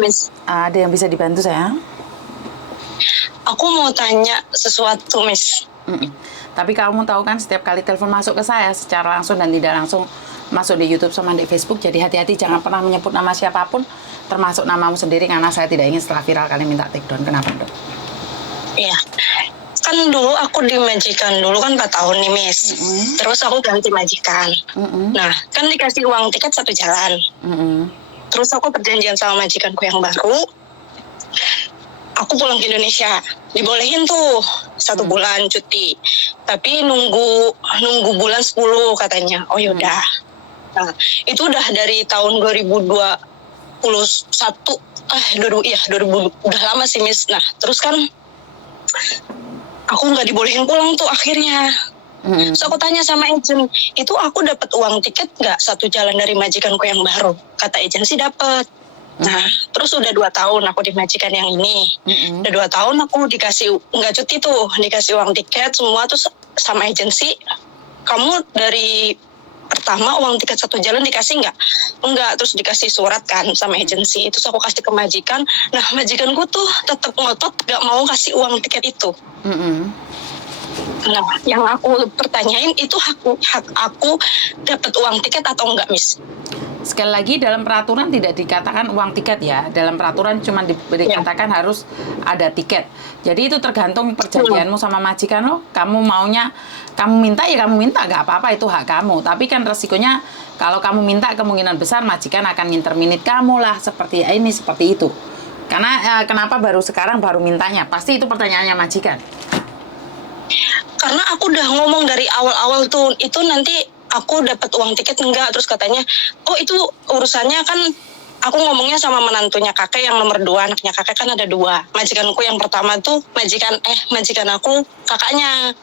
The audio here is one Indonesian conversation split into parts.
Miss? Ada yang bisa dibantu sayang? Aku mau tanya sesuatu, Miss. Tapi kamu tahu kan setiap kali telepon masuk ke saya secara langsung dan tidak langsung masuk di YouTube sama di Facebook, jadi hati-hati jangan pernah menyebut nama siapapun, termasuk namamu sendiri, karena saya tidak ingin setelah viral kalian minta take down. Kenapa, Dok? Iya. Kan dulu aku di majikan dulu kan 4 tahun nih, Miss. Terus aku ganti majikan. Nah, kan dikasih uang tiket 1 jalan. Terus aku perjanjian sama majikanku yang baru. Aku pulang ke Indonesia, dibolehin tuh 1 bulan cuti, tapi nunggu bulan 10 katanya. Oh yaudah. Nah, itu udah dari tahun 2021, 2000, udah lama sih, Miss. Nah, terus kan aku nggak dibolehin pulang tuh akhirnya. Terus aku tanya sama agent, itu aku dapat uang tiket nggak 1 jalan dari majikanku yang baru? Kata agent sih dapat. Nah, terus udah 2 tahun aku di majikan yang ini. Udah 2 tahun aku dikasih, nggak cuti tuh, dikasih uang tiket semua, terus sama agensi, kamu dari pertama uang tiket 1 jalan dikasih nggak? Enggak, terus dikasih surat kan sama agensi. Terus aku kasih ke majikan. Nah, majikanku tuh tetap ngotot nggak mau kasih uang tiket itu. Nah, yang aku pertanyain itu hak aku dapat uang tiket atau enggak, Miss? Sekali lagi, dalam peraturan tidak dikatakan uang tiket ya. Dalam peraturan cuma dikatakan harus ada tiket. Jadi itu tergantung perjanjianmu sama majikan lo. Kamu maunya, kamu minta ya kamu minta, nggak apa-apa, itu hak kamu. Tapi kan resikonya kalau kamu minta, kemungkinan besar majikan akan nginterminate kamu lah, seperti ini, seperti itu. Karena kenapa baru sekarang baru mintanya? Pasti itu pertanyaannya majikan. Karena aku udah ngomong dari awal-awal tuh, itu nanti aku dapat uang tiket enggak, terus katanya, oh itu urusannya kan, aku ngomongnya sama menantunya kakek yang nomor 2, anaknya kakek kan ada 2. Majikanku yang pertama tuh majikan aku kakaknya.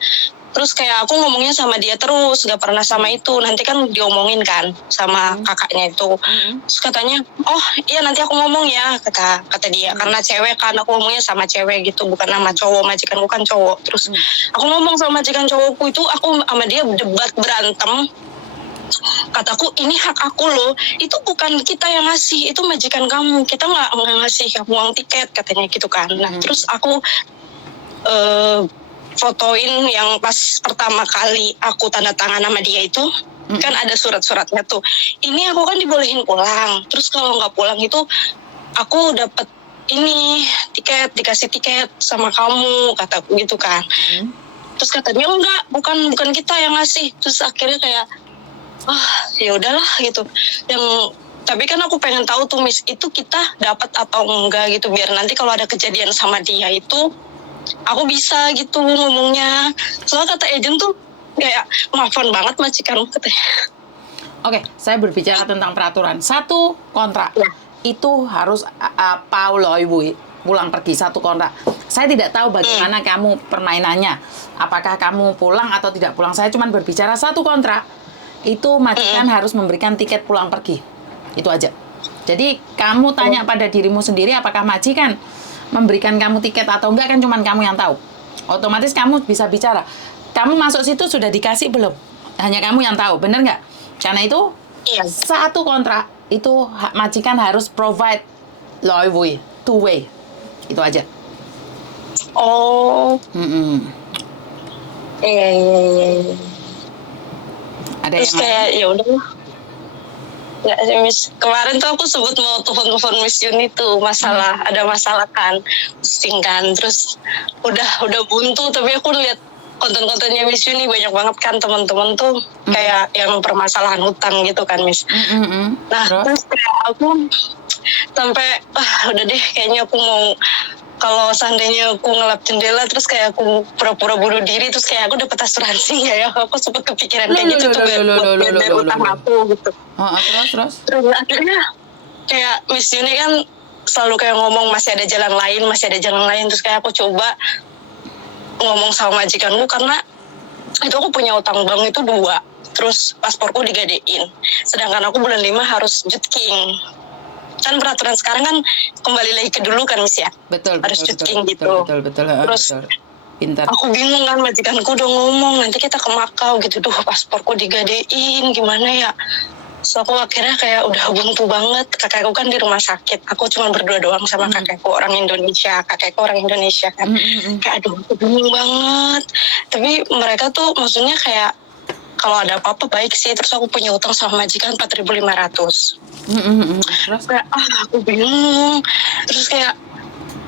Terus kayak aku ngomongnya sama dia terus, gak pernah sama itu. Nanti kan diomongin kan sama kakaknya itu. Terus katanya, oh iya nanti aku ngomong ya, kata dia. Karena cewek kan, aku ngomongnya sama cewek gitu, bukan sama cowok. Majikanku kan cowok. Terus aku ngomong sama majikan cowokku itu, aku sama dia debat berantem. Kataku, ini hak aku loh, itu bukan kita yang ngasih, itu majikan kamu, kita nggak ngasih kamu uang tiket, katanya gitu kan. Nah, terus aku fotoin yang pas pertama kali aku tanda tangan sama dia itu, kan ada surat-suratnya tuh. Ini aku kan dibolehin pulang, terus kalau nggak pulang itu aku dapat ini tiket, dikasih tiket sama kamu, kataku gitu kan. Terus katanya enggak, bukan kita yang ngasih. Terus akhirnya kayak, ya udahlah gitu. Tapi kan aku pengen tahu tuh, Miss, itu kita dapat atau enggak gitu, biar nanti kalau ada kejadian sama dia itu aku bisa gitu ngomongnya. Soalnya kata agent tuh kayak maafan banget majikan katanya. Oke, saya berbicara tentang peraturan. 1 kontrak itu harus Paulo Ibu pulang pergi 1 kontrak. Saya tidak tahu bagaimana kamu permainannya. Apakah kamu pulang atau tidak pulang? Saya cuma berbicara 1 kontrak. Itu majikan harus memberikan tiket pulang pergi. Itu aja. Jadi kamu tanya pada dirimu sendiri apakah majikan memberikan kamu tiket atau enggak, kan cuma kamu yang tahu. Otomatis kamu bisa bicara. Kamu masuk situ sudah dikasih belum? Hanya kamu yang tahu, bener nggak? Karena itu 1 kontrak itu majikan harus provide loyalty, 2 way. Itu aja. Oh. Iya. Ada terus yang kayak ya udah. Nggak sih, Miss. Kemarin tuh aku sebut mau telepon Miss Yuni tuh ada masalah kan, pusing kan. Terus udah buntu, tapi aku lihat konten-kontennya Miss Yuni banyak banget kan, teman-teman tuh kayak yang permasalahan hutang gitu kan, Miss. Nah, terus kayak aku sampai udah deh, kayaknya aku mau, kalau seandainya aku ngelap jendela terus kayak aku pura-pura bunuh diri, terus kayak aku dapat asuransi ya, aku sempat kepikiran kayak gitu tuh, biar utang aku gitu. Terus akhirnya kayak Miss Yuni kan selalu kayak ngomong masih ada jalan lain, terus kayak aku coba ngomong sama majikanku, karena itu aku punya utang bank itu 2, terus pasporku digadein, sedangkan aku bulan 5 harus jutking. Kan peraturan sekarang kan kembali lagi ke dulu kan, Miss ya. Harus jutking gitu. Betul. Terus pintar. Aku bingung kan, majikanku udah ngomong nanti kita ke Makau gitu, pasporku digadein gimana ya. So aku akhirnya kayak udah buntu banget. Kakekku kan di rumah sakit. Aku cuma berdua doang sama kakekku orang Indonesia. Kakekku orang Indonesia kan. Kayak aduh aku bingung banget. Tapi mereka tuh maksudnya kayak kalau ada apa-apa baik sih. Terus aku punya utang sama majikan 4.500. Terus? Kayak aku bingung. Terus kayak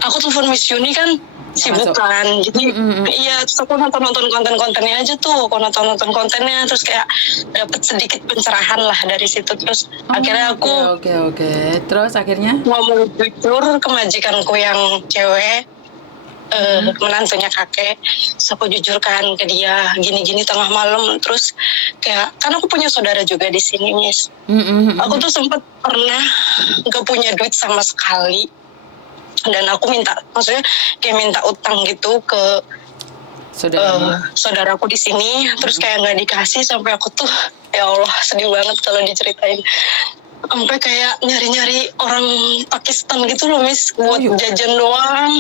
aku telepon Miss Yuni kan sibuk masuk. kan, jadi iya terus aku nonton kontennya aja tuh, aku nonton kontennya terus kayak dapet sedikit pencerahan lah dari situ. Terus akhirnya aku Oke. Terus akhirnya? ngomong jujur ke majikanku yang cewek, menantunya kakek. Terus aku jujurkan ke dia gini-gini tengah malam. Terus kayak kan aku punya saudara juga di sini, Miss. Aku tuh sempet pernah gak punya duit sama sekali, dan aku maksudnya kayak minta utang gitu ke saudaraku di sini. Terus kayak nggak dikasih, sampai aku tuh ya Allah sedih banget kalau diceritain. Sampai kayak nyari-nyari orang Pakistan gitu loh, Miss, buat jajan doang.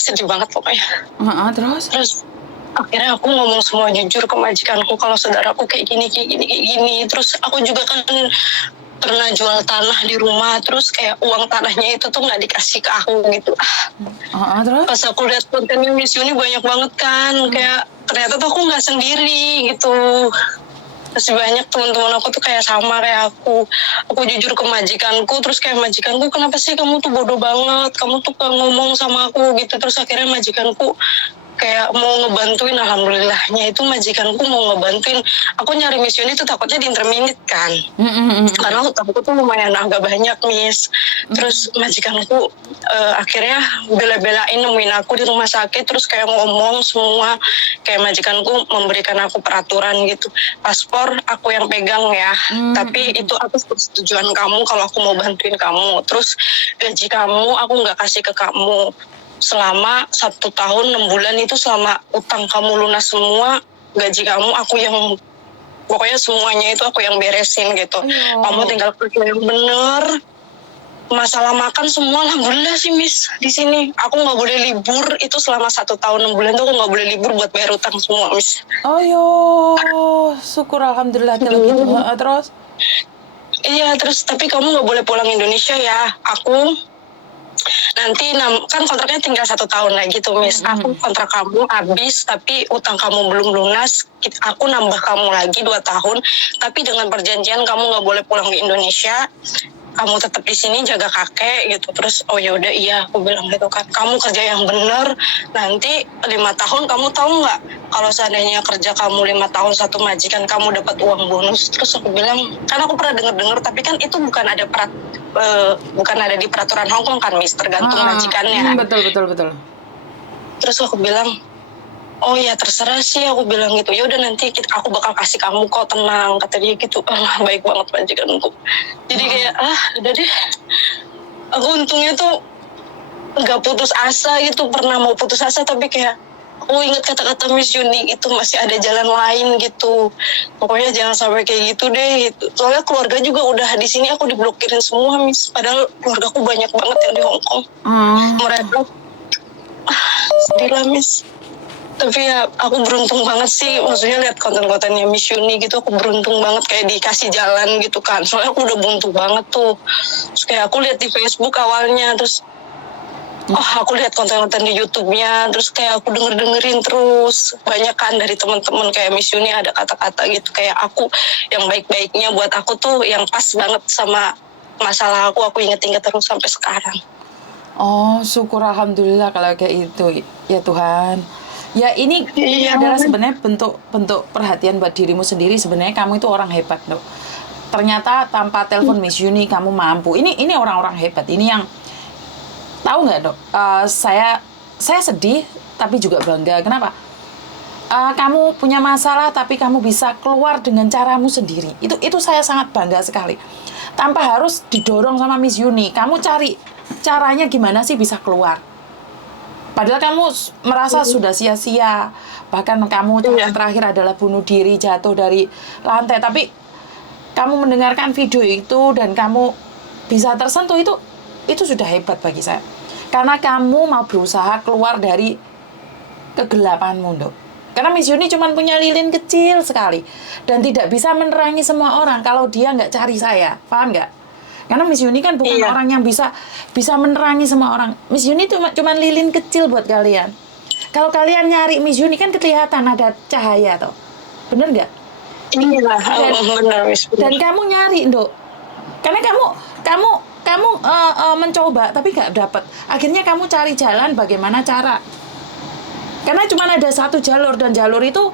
Sedih banget pokoknya. Terus akhirnya aku ngomong semua jujur ke majikanku kalau saudaraku kayak gini. Terus aku juga kan pernah jual tanah di rumah, terus kayak uang tanahnya itu tuh nggak dikasih ke aku gitu. Terus? Pas aku lihat kontennya Miss Yuni banyak banget kan, kayak ternyata tuh aku nggak sendiri gitu. Masih banyak teman-teman aku tuh kayak sama kayak aku jujur ke majikanku. Terus kayak majikanku, kenapa sih kamu tuh bodoh banget, kamu tuh ngomong sama aku gitu. Terus akhirnya majikanku kayak mau ngebantuin. Alhamdulillahnya itu majikanku mau ngebantuin. Aku nyari Miss Yuni tuh takutnya diinterminate kan, karena hutangku tuh lumayan agak banyak, Miss. Terus majikanku akhirnya bela-belain nemuin aku di rumah sakit. Terus kayak ngomong semua, kayak majikanku memberikan aku peraturan gitu, paspor aku yang pegang ya, tapi itu atas persetujuan kamu kalau aku mau bantuin kamu. Terus gaji kamu aku nggak kasih ke kamu selama 1 tahun 6 bulan. Itu selama utang kamu lunas semua, gaji kamu aku yang, pokoknya semuanya itu aku yang beresin gitu. Kamu tinggal kerja yang bener. Masalah makan semua alhamdulillah sih, Miss. Di sini aku nggak boleh libur itu selama 1 tahun 6 bulan tuh. Aku nggak boleh libur buat bayar utang semua, Miss. Syukur alhamdulillah kalau gitu. Terus? Iya, terus tapi kamu nggak boleh pulang Indonesia ya. Aku nanti kan kontraknya tinggal 1 tahun lagi tuh, Miss. Aku kontrak kamu habis tapi utang kamu belum lunas, aku nambah kamu lagi 2 tahun, tapi dengan perjanjian kamu nggak boleh pulang ke Indonesia, kamu tetap di sini jaga kakek gitu. Terus oh ya udah, iya aku bilang gitu kan, kamu kerja yang bener, nanti 5 tahun kamu tahu nggak, kalau seandainya kerja kamu 5 tahun satu majikan kamu dapat uang bonus. Terus aku bilang, kan aku pernah dengar tapi kan itu bukan ada di peraturan Hong Kong kan, Miss, tergantung majikannya. Betul. Terus aku bilang, oh ya terserah sih, aku bilang gitu. Ya udah nanti aku bakal kasih kamu kok, tenang, kata dia gitu. Baik banget majikanku. Jadi kayak udah deh. Aku untungnya tuh nggak putus asa gitu. Pernah mau putus asa tapi kayak aku ingat kata-kata Miss Yuni itu, masih ada jalan lain gitu. Pokoknya jangan sampai kayak gitu deh gitu. Soalnya keluarga juga udah di sini aku diblokirin semua, Miss. Padahal keluarga aku banyak banget yang di Hong Kong. Mereka sedih lah, Miss. Tapi ya aku beruntung banget sih, maksudnya lihat konten-kontennya Miss Yuni gitu, aku beruntung banget kayak dikasih jalan gitu kan. Soalnya aku udah buntu banget tuh. Terus kayak aku lihat di Facebook awalnya, terus aku lihat konten-konten di YouTube-nya, terus kayak aku dengerin terus. Banyak kan dari teman-teman kayak Miss Yuni ada kata-kata gitu kayak aku yang baik-baiknya buat aku tuh, yang pas banget sama masalah aku inget-inget terus sampai sekarang. Syukur alhamdulillah kalau kayak itu ya Tuhan. Ya ini adalah sebenarnya bentuk perhatian buat dirimu sendiri. Sebenarnya kamu itu orang hebat, Dok. Ternyata tanpa telepon Miss Yuni kamu mampu. Ini orang-orang hebat. Ini yang tahu nggak, Dok? Saya sedih tapi juga bangga. Kenapa? Kamu punya masalah tapi kamu bisa keluar dengan caramu sendiri. Itu saya sangat bangga sekali. Tanpa harus didorong sama Miss Yuni. Kamu cari caranya gimana sih bisa keluar. Padahal kamu merasa sudah sia-sia. Bahkan kamu yang terakhir adalah bunuh diri, jatuh dari lantai. Tapi kamu mendengarkan video itu dan kamu bisa tersentuh, itu sudah hebat bagi saya. Karena kamu mau berusaha keluar dari kegelapanmu, Dok. Karena Miss Yuni cuma punya lilin kecil sekali dan tidak bisa menerangi semua orang kalau dia nggak cari saya, paham nggak? Karena Miss Yuni kan bukan Iya. orang yang bisa menerangi semua orang. Miss Yuni cuma lilin kecil buat kalian. Kalau kalian nyari Miss Yuni kan kelihatan ada cahaya toh, bener nggak? Iya, Dan- benar Miss. Dan kamu nyari, Nduk. Karena kamu mencoba tapi nggak dapat. Akhirnya kamu cari jalan bagaimana cara. Karena cuma ada satu jalur dan jalur itu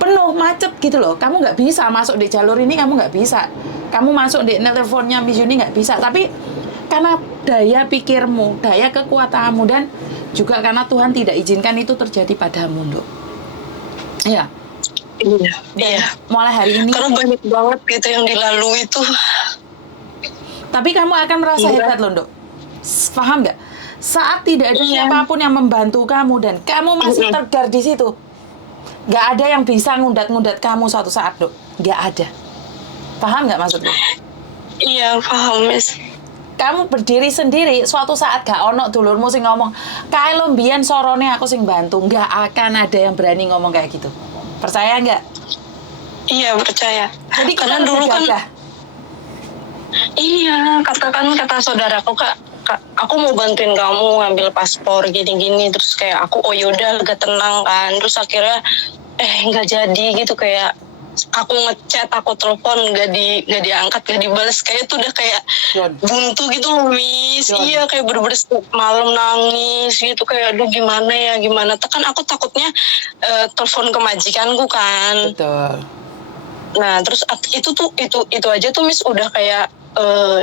penuh macet gitu loh. Kamu nggak bisa masuk di jalur ini, kamu nggak bisa. Kamu masuk di teleponnya Miss Yuni nggak bisa. Tapi karena daya pikirmu, daya kekuatanmu dan juga karena Tuhan tidak izinkan itu terjadi padamu, Nduk. Iya. Iya. Iya. Mulai hari ini. Karena banyak banget gitu yang dilalui itu. Tapi kamu akan merasa Iya. hebat loh, Nduk. Paham nggak? Saat tidak ada Iya. siapapun yang membantu kamu dan kamu masih Mm-mm. tegar di situ, nggak ada yang bisa ngundat-ngundat kamu suatu saat, Nduk. Nggak ada. Paham nggak maksudku? Iya, paham Miss. Kamu berdiri sendiri, suatu saat gak ono dulurmu sing ngomong, "Kae lo mbiyen sorone aku sing bantu." Nggak akan ada yang berani ngomong kayak gitu. Percaya nggak? Iya, percaya. Jadi kita karena lebih dulu kan gagah. iya, kata saudaraku, Kak, aku mau bantuin kamu ngambil paspor gini-gini, terus kayak aku oh yaudah agak tenang kan, terus akhirnya nggak jadi gitu, kayak aku ngechat, aku telepon nggak diangkat, nggak dibales, kayak itu udah kayak Jon. buntu gitu loh Miss. Jon. Iya, kayak bener-bener setiap malam nangis gitu, kayak aduh gimana kan aku takutnya telepon ke majikanku kan. Betul. Nah terus itu aja tuh Miss udah kayak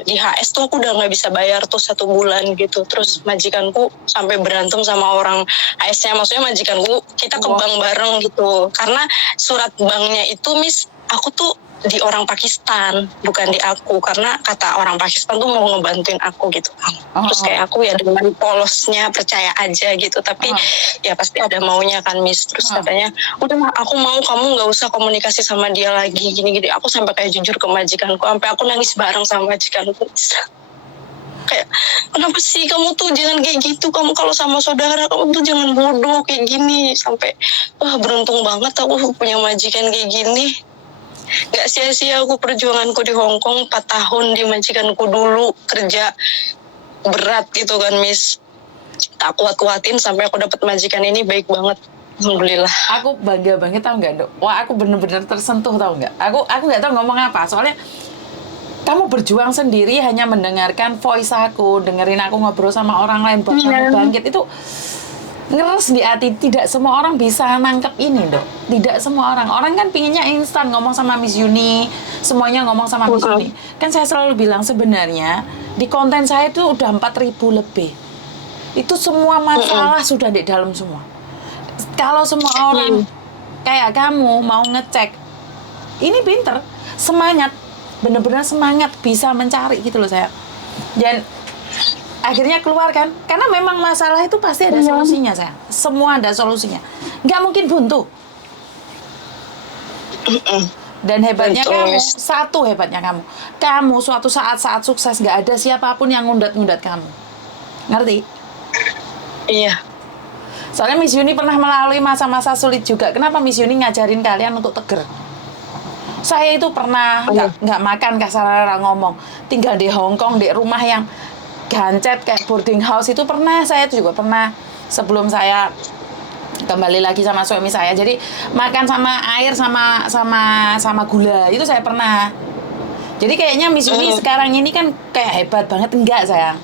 di HS tuh aku udah nggak bisa bayar tuh 1 bulan gitu. Terus majikanku sampai berantem sama orang HS-nya, maksudnya majikanku kita ke Wah. bank bareng gitu, karena surat banknya itu Miss aku tuh di orang Pakistan, bukan di aku, karena kata orang Pakistan tuh mau ngebantuin aku gitu kan. Terus kayak aku ya dengan polosnya percaya aja gitu, tapi ya pasti ada maunya kan Miss. Terus katanya udah aku mau kamu nggak usah komunikasi sama dia lagi gini-gini. Aku sampai kayak jujur ke majikanku, sampai aku nangis bareng sama majikanku. Kayak kenapa sih kamu tuh jangan kayak gitu, kamu kalau sama saudara kamu tuh jangan bodoh kayak gini. Sampai wah beruntung banget aku punya majikan kayak gini. Gak sia-sia aku perjuanganku di Hong Kong 4 tahun di majikanku dulu, kerja berat gitu kan Miss. Tak kuat-kuatin sampai aku dapat majikan ini baik banget. Alhamdulillah. Aku bangga banget, tau nggak, Nduk? Wah, aku bener-bener tersentuh, tau nggak? Aku nggak tahu ngomong apa, soalnya kamu berjuang sendiri hanya mendengarkan voice aku, dengerin aku ngobrol sama orang lain buat kamu bangkit, itu ngeres di hati. Tidak semua orang bisa nangkep ini, Dok. Tidak semua orang kan pinginnya instan, ngomong sama Miss Yuni, semuanya ngomong sama Miss Yuni. Kan saya selalu bilang sebenarnya di konten saya itu udah 4.000 lebih. Itu semua masalah sudah di dalam semua. Kalau semua orang kayak kamu mau ngecek, ini pinter, semangat, bener-bener semangat bisa mencari gitu loh saya. Dan akhirnya keluar kan, karena memang masalah itu pasti ada solusinya saya. Semua ada solusinya, nggak mungkin buntu. Dan hebatnya Betul. kamu, satu hebatnya kamu suatu saat sukses nggak ada siapapun yang ngundat-ngundat kamu, ngerti? Iya. Soalnya Miss Yuni pernah melalui masa-masa sulit juga. Kenapa Miss Yuni ngajarin kalian untuk tegar? Saya itu pernah nggak makan, kasar ngomong, tinggal di Hong Kong di rumah yang gancet kayak boarding house itu pernah. Saya itu juga pernah sebelum saya kembali lagi sama suami saya. Jadi makan sama air sama gula itu saya pernah. Jadi kayaknya Miss Yuni sekarang ini kan kayak hebat banget, enggak sayang.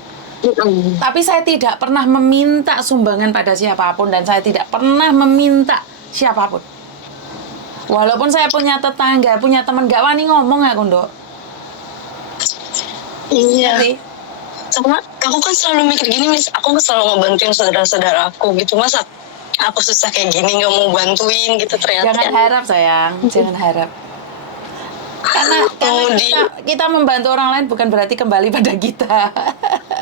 Tapi saya tidak pernah meminta sumbangan pada siapapun dan saya tidak pernah meminta siapapun. Walaupun saya punya tetangga, punya teman, gak wani ngomong aku, Nduk. Iya. Ngerti? Sama aku kan selalu mikir gini Miss, aku kan selalu ngebantuin saudara-saudara aku gitu, masa aku susah kayak gini nggak mau bantuin gitu ternyata. Jangan harap sayang, jangan harap. Karena kita membantu orang lain bukan berarti kembali pada kita.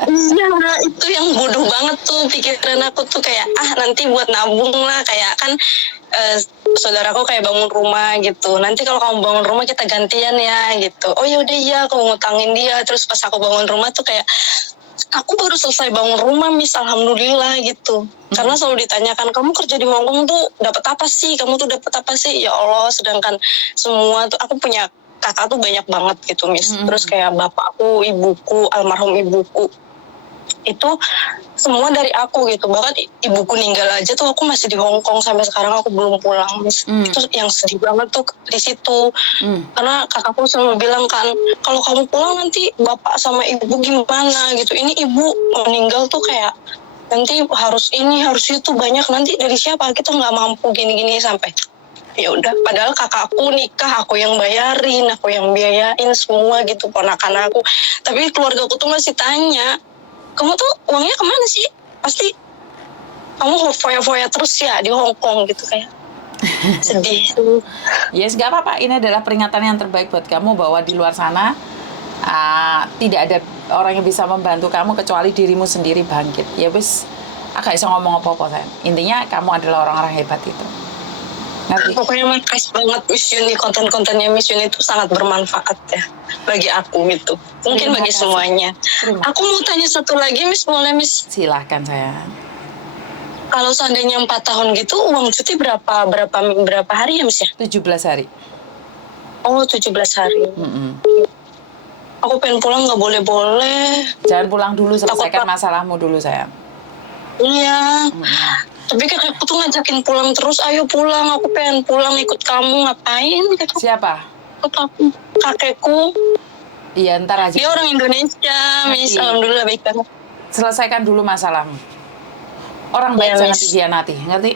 Iya, itu yang bodoh banget tuh pikiran aku tuh, kayak nanti buat nabung lah, kayak kan saudaraku kayak bangun rumah gitu, nanti kalau kamu bangun rumah kita gantian ya gitu. Oh ya udah, iya aku ngutangin dia. Terus pas aku bangun rumah tuh kayak aku baru selesai bangun rumah, Miss, alhamdulillah gitu. Karena selalu ditanyakan, kamu kerja di Hong Kong tuh dapat apa sih? Kamu tuh dapat apa sih? Ya Allah, sedangkan semua tuh aku punya kakak tuh banyak banget gitu, Miss. Terus kayak bapakku, ibuku, almarhum ibuku itu semua dari aku gitu. Bahkan ibuku ninggal aja tuh aku masih di Hong Kong sampai sekarang, aku belum pulang, Miss. Itu yang sedih banget tuh di situ. Karena kakakku selalu bilang kan, kalau kamu pulang nanti bapak sama ibu gimana gitu. Ini ibu meninggal tuh kayak nanti harus ini harus itu, banyak nanti dari siapa, kita nggak mampu gini-gini. Sampai ya udah, padahal kakakku nikah aku yang bayarin, aku yang biayain semua gitu, ponakan aku. Tapi keluarga aku tuh masih tanya, kamu tuh uangnya kemana sih? Pasti kamu foya-foya terus ya di Hong Kong gitu, kayak sedih. Yes, gak apa-apa. Ini adalah peringatan yang terbaik buat kamu bahwa di luar sana tidak ada orang yang bisa membantu kamu kecuali dirimu sendiri bangkit. Ya wis, agak bisa ngomong apa-apa, sayang. Intinya kamu adalah orang-orang hebat itu. Ngerti? Pokoknya makasih banget Miss Yuni, konten-kontennya Miss Yuni itu sangat bermanfaat ya bagi aku gitu. Mungkin Terima bagi kasih. semuanya. Terima Aku mau tanya satu lagi, Miss, boleh, Miss? Silahkan, sayang. Kalau seandainya 4 tahun gitu, uang cuti berapa hari ya, Miss ya? 17 hari. Oh, 17 hari. Aku pengen pulang nggak boleh-boleh. Jangan pulang dulu, selesaikan Takut, Pak. masalahmu dulu, sayang. Iya. Tapi kakakku tuh ngajakin pulang terus, ayo pulang, aku pengen pulang ikut kamu, ngapain? Siapa? Ikut aku, kakekku. Iya, ntar aja. Dia orang Indonesia, Miss. Ngerti. Alhamdulillah baik banget. Selesaikan dulu masalahmu. Orang baik Ya, jangan Miss. dikhianati, ngerti?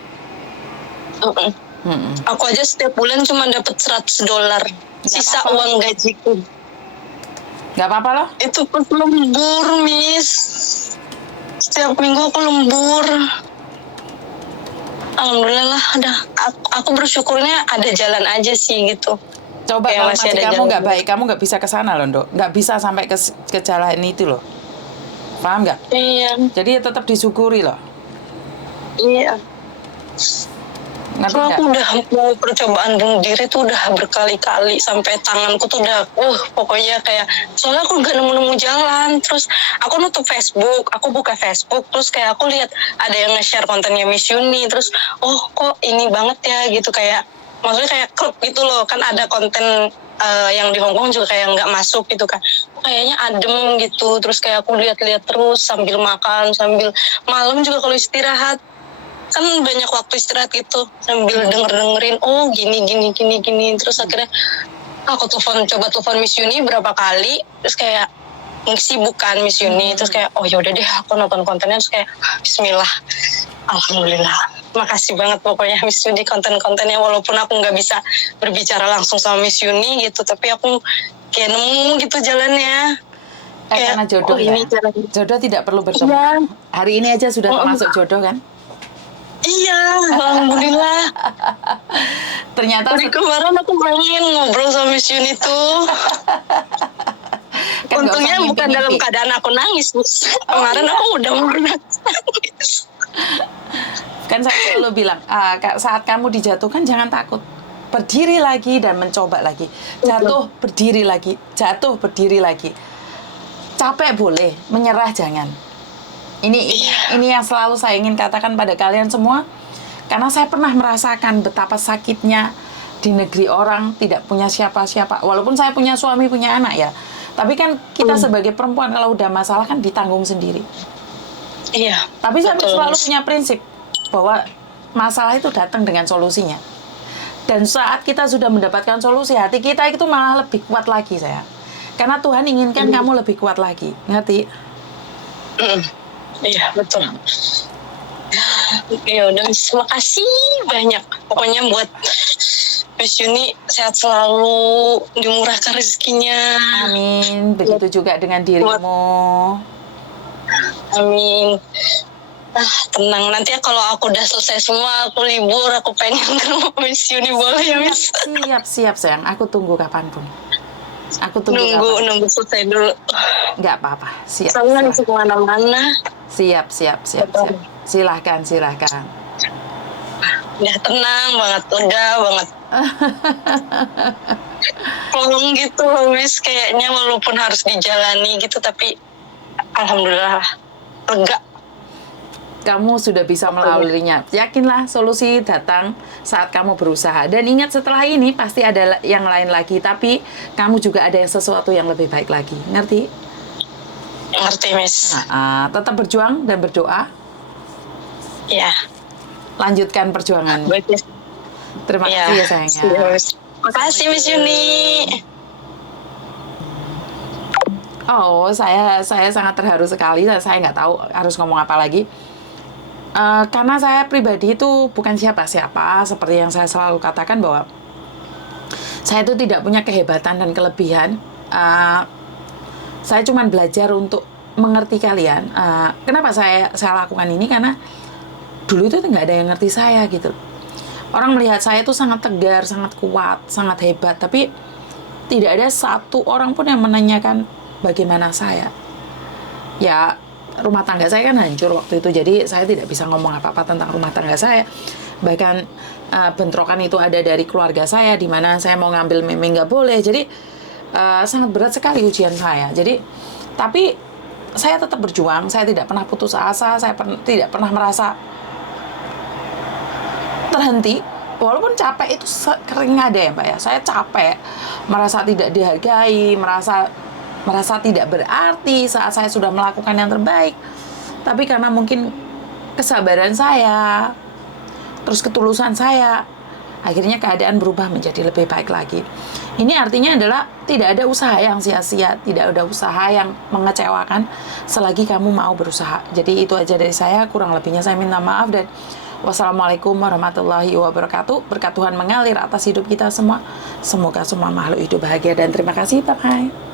Aku aja setiap bulan cuma dapat $100, sisa apa-apa. uang gajiku. Gak apa-apa loh. Itu pun lembur, Miss. Setiap minggu aku lembur. Alhamdulillah, aku bersyukurnya ada jalan aja sih gitu. Coba Kayak kalau masih masih ada kamu jalan. nggak baik, kamu nggak bisa ke sana loh, Ndok. Nggak bisa sampai ke jalan itu loh. Paham nggak? Iya, Jadi ya tetap disyukuri loh. iya. Ngerti Soalnya nggak? aku udah mau percobaan bunuh diri tuh udah berkali-kali, sampai tanganku tuh udah pokoknya kayak, soalnya aku gak nemu-nemu jalan. Terus aku nutup Facebook, aku buka Facebook, terus kayak aku lihat ada yang nge-share kontennya Miss Yuni, terus kok ini banget ya gitu, kayak maksudnya kayak klub gitu loh, kan ada konten yang di Hong Kong juga kayak nggak masuk gitu kan, kayaknya adem gitu. Terus kayak aku lihat-lihat terus sambil makan, sambil malam juga kalau istirahat, kan banyak waktu istirahat gitu, sambil dengerin gini. Terus akhirnya aku coba telepon Miss Yuni berapa kali, terus kayak bukan Miss Yuni, terus kayak oh yaudah deh aku nonton kontennya, terus kayak Bismillah, alhamdulillah. Makasih banget pokoknya Miss Yuni, konten-kontennya, walaupun aku nggak bisa berbicara langsung sama Miss Yuni gitu, tapi aku kayak nemu gitu jalannya. Karena jodoh ya. ini jalan. Jodoh tidak perlu bertemu. Iya. Hari ini aja sudah termasuk jodoh kan? Iya, alhamdulillah. Ternyata Dari kemarin aku pengen ngobrol sama Miss Yuni tuh. Kan nggak Untungnya usah bukan dalam mimpi-mimpi. keadaan aku nangis, Miss. Kemarin aku udah mau nangis. Kan saya selalu bilang, saat kamu dijatuhkan jangan takut. Berdiri lagi dan mencoba lagi. Jatuh, berdiri lagi. Jatuh, berdiri lagi. Capek boleh, menyerah jangan. Ini yang selalu saya ingin katakan pada kalian semua. Karena saya pernah merasakan betapa sakitnya di negeri orang, tidak punya siapa-siapa. Walaupun saya punya suami, punya anak ya. Tapi kan kita sebagai perempuan kalau udah masalah kan ditanggung sendiri. Iya. Tapi saya betul, selalu Miss. punya prinsip bahwa masalah itu datang dengan solusinya. Dan saat kita sudah mendapatkan solusi, hati kita itu malah lebih kuat lagi, saya. Karena Tuhan inginkan kamu lebih kuat lagi, ngerti? Iya, betul. Ya udah, Miss, makasih banyak. Pokoknya buat Miss Yuni sehat selalu, dimurahkan rezekinya. Amin. Begitu juga dengan dirimu. Amin. Tenang, nanti ya kalau aku udah selesai semua, aku libur, aku pengen ke rumah Miss Yuni, boleh ya, Miss? Siap, sayang. Aku tunggu kapanpun. Aku tunggu kapan. Nunggu selesai dulu. Nggak apa-apa. Siap. Soalnya di kemana-mana. Siap. Silahkan. Udah tenang banget, udah banget. Plong gitu, Miss, kayaknya walaupun harus dijalani gitu, tapi Alhamdulillah lega. Kamu sudah bisa melaluinya. Yakinlah solusi datang saat kamu berusaha. Dan ingat setelah ini pasti ada yang lain lagi. Tapi kamu juga ada sesuatu yang lebih baik lagi. Ngerti? Ngerti, Miss. Tetap berjuang dan berdoa. Ya. Lanjutkan perjuangan. Baik, Miss. Terima kasih ya sayangnya. Makasih Miss Yuni. Oh, saya sangat terharu sekali. Saya nggak tahu harus ngomong apa lagi. Karena saya pribadi itu bukan siapa-siapa, seperti yang saya selalu katakan bahwa saya itu tidak punya kehebatan dan kelebihan. Saya cuma belajar untuk mengerti kalian. Kenapa saya lakukan ini? Karena dulu itu nggak ada yang ngerti saya gitu. Orang melihat saya itu sangat tegar, sangat kuat, sangat hebat, tapi tidak ada satu orang pun yang menanyakan bagaimana saya. Ya, rumah tangga saya kan hancur waktu itu, jadi saya tidak bisa ngomong apa-apa tentang rumah tangga saya. Bahkan bentrokan itu ada dari keluarga saya, di mana saya mau ngambil meme nggak boleh. Jadi sangat berat sekali ujian saya. Jadi, tapi saya tetap berjuang. Saya tidak pernah putus asa. Saya tidak pernah merasa terhenti. Walaupun capek itu sering ada ya, Mbak ya. Saya capek, merasa tidak dihargai, merasa tidak berarti saat saya sudah melakukan yang terbaik. Tapi karena mungkin kesabaran saya, terus ketulusan saya, akhirnya keadaan berubah menjadi lebih baik lagi. Ini artinya adalah tidak ada usaha yang sia-sia, tidak ada usaha yang mengecewakan selagi kamu mau berusaha. Jadi itu aja dari saya, kurang lebihnya saya minta maaf dan wassalamualaikum warahmatullahi wabarakatuh. Berkat Tuhan mengalir atas hidup kita semua. Semoga semua makhluk hidup bahagia dan terima kasih. Bye-bye.